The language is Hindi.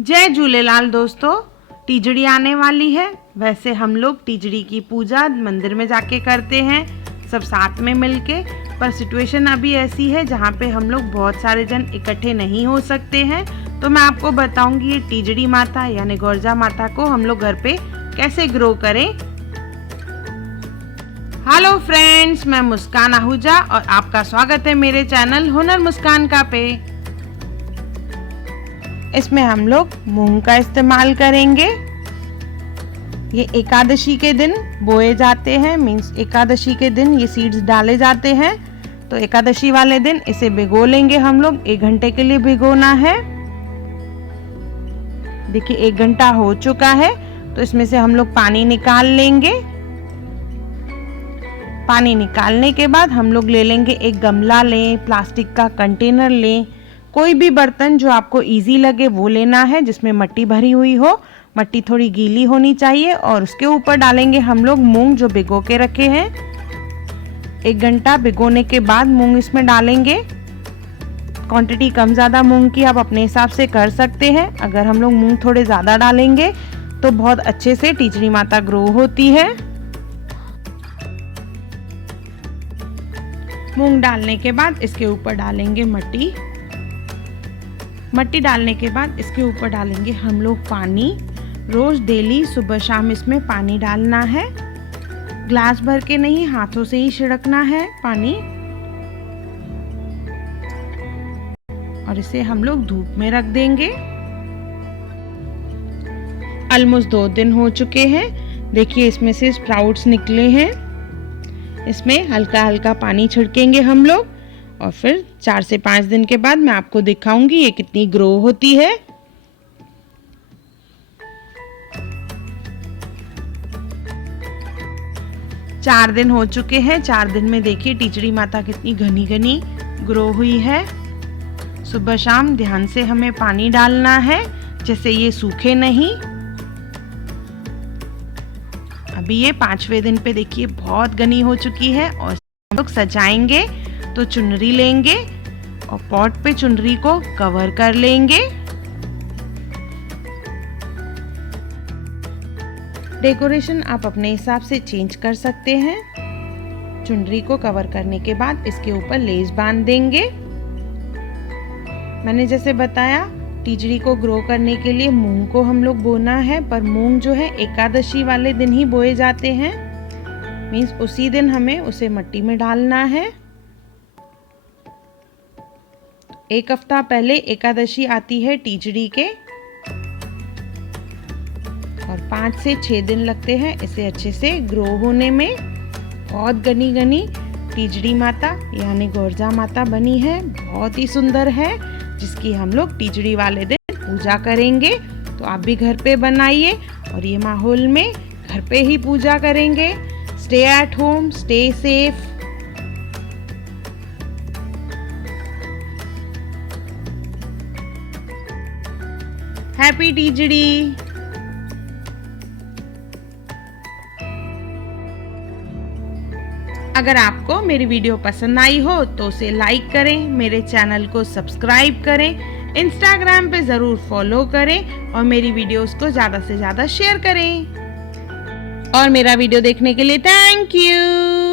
जय झूलेलाल दोस्तों। टीजड़ी आने वाली है। वैसे हम लोग टीजड़ी की पूजा मंदिर में जाके करते हैं सब साथ में मिलके, पर सिचुएशन अभी ऐसी है जहाँ पे हम लोग बहुत सारे जन इकट्ठे नहीं हो सकते हैं। तो मैं आपको बताऊंगी ये टीजड़ी माता यानी गौरजा माता को हम लोग घर पे कैसे ग्रो करें। हेलो फ्रेंड्स, मैं मुस्कान आहूजा और आपका स्वागत है मेरे चैनल हुनर मुस्कान का पे। इसमें हम लोग मूंग का इस्तेमाल करेंगे। ये एकादशी के दिन बोए जाते हैं, मीन्स एकादशी के दिन ये सीड्स डाले जाते हैं। तो एकादशी वाले दिन इसे भिगो लेंगे हम लोग, 1 घंटे के लिए भिगोना है। देखिए 1 घंटा हो चुका है, तो इसमें से हम लोग पानी निकाल लेंगे। पानी निकालने के बाद हम लोग ले लेंगे एक गमला लें, प्लास्टिक का कंटेनर लें, कोई भी बर्तन जो आपको इजी लगे वो लेना है, जिसमें मिट्टी भरी हुई हो। मिट्टी थोड़ी गीली होनी चाहिए और उसके ऊपर डालेंगे हम लोग मूंग जो भिगो के रखे हैं। 1 घंटा भिगोने के बाद मूंग इसमें डालेंगे। क्वांटिटी कम ज़्यादा मूंग की आप अपने हिसाब से कर सकते हैं। अगर हम लोग मूंग थोड़े ज़्यादा डालेंगे तो बहुत अच्छे से टीजड़ी माता ग्रो होती है। मूंग डालने के बाद इसके ऊपर डालेंगे मिट्टी। मिट्टी डालने के बाद इसके ऊपर डालेंगे हम लोग पानी। रोज डेली सुबह शाम इसमें पानी डालना है। ग्लास भर के नहीं, हाथों से ही छिड़कना है पानी। और इसे हम लोग धूप में रख देंगे। ऑलमोस्ट 2 दिन हो चुके हैं। देखिए इसमें से स्प्राउट्स निकले हैं। इसमें हल्का हल्का पानी छिड़केंगे हम लोग और फिर 4 से 5 दिन के बाद मैं आपको दिखाऊंगी ये कितनी ग्रो होती है। चार दिन हो चुके हैं। 4 दिन में देखिए टीजड़ी माता कितनी घनी घनी ग्रो हुई है। सुबह शाम ध्यान से हमें पानी डालना है, जैसे ये सूखे नहीं। अभी ये 5वें दिन पे देखिए बहुत घनी हो चुकी है। और हम लोग सजाएंगे तो चुनरी लेंगे और पॉट पे चुनरी को कवर कर लेंगे। डेकोरेशन आप अपने हिसाब से चेंज कर सकते हैं। चुनरी को कवर करने के बाद इसके ऊपर लेस बांध देंगे। मैंने जैसे बताया टीजड़ी को ग्रो करने के लिए मूंग को हम लोग बोना है, पर मूंग जो है एकादशी वाले दिन ही बोए जाते हैं। मीन्स उसी दिन हमें उसे मिट्टी में डालना है। 1 हफ्ता पहले एकादशी आती है टीजड़ी के और 5 से 6 दिन लगते हैं इसे अच्छे से ग्रो होने में। बहुत घनी घनी टीजड़ी माता यानी गौरजा माता बनी है, बहुत ही सुंदर है, जिसकी हम लोग टीजड़ी वाले दिन पूजा करेंगे। तो आप भी घर पे बनाइए और ये माहौल में घर पे ही पूजा करेंगे। Stay at home, stay safe. Happy Teejri. अगर आपको मेरी वीडियो पसंद आई हो तो उसे लाइक करें, मेरे चैनल को सब्सक्राइब करें, इंस्टाग्राम पे ज़रूर फॉलो करें और मेरी वीडियोस को ज़्यादा से ज़्यादा शेयर करें। और मेरा वीडियो देखने के लिए थैंक यू।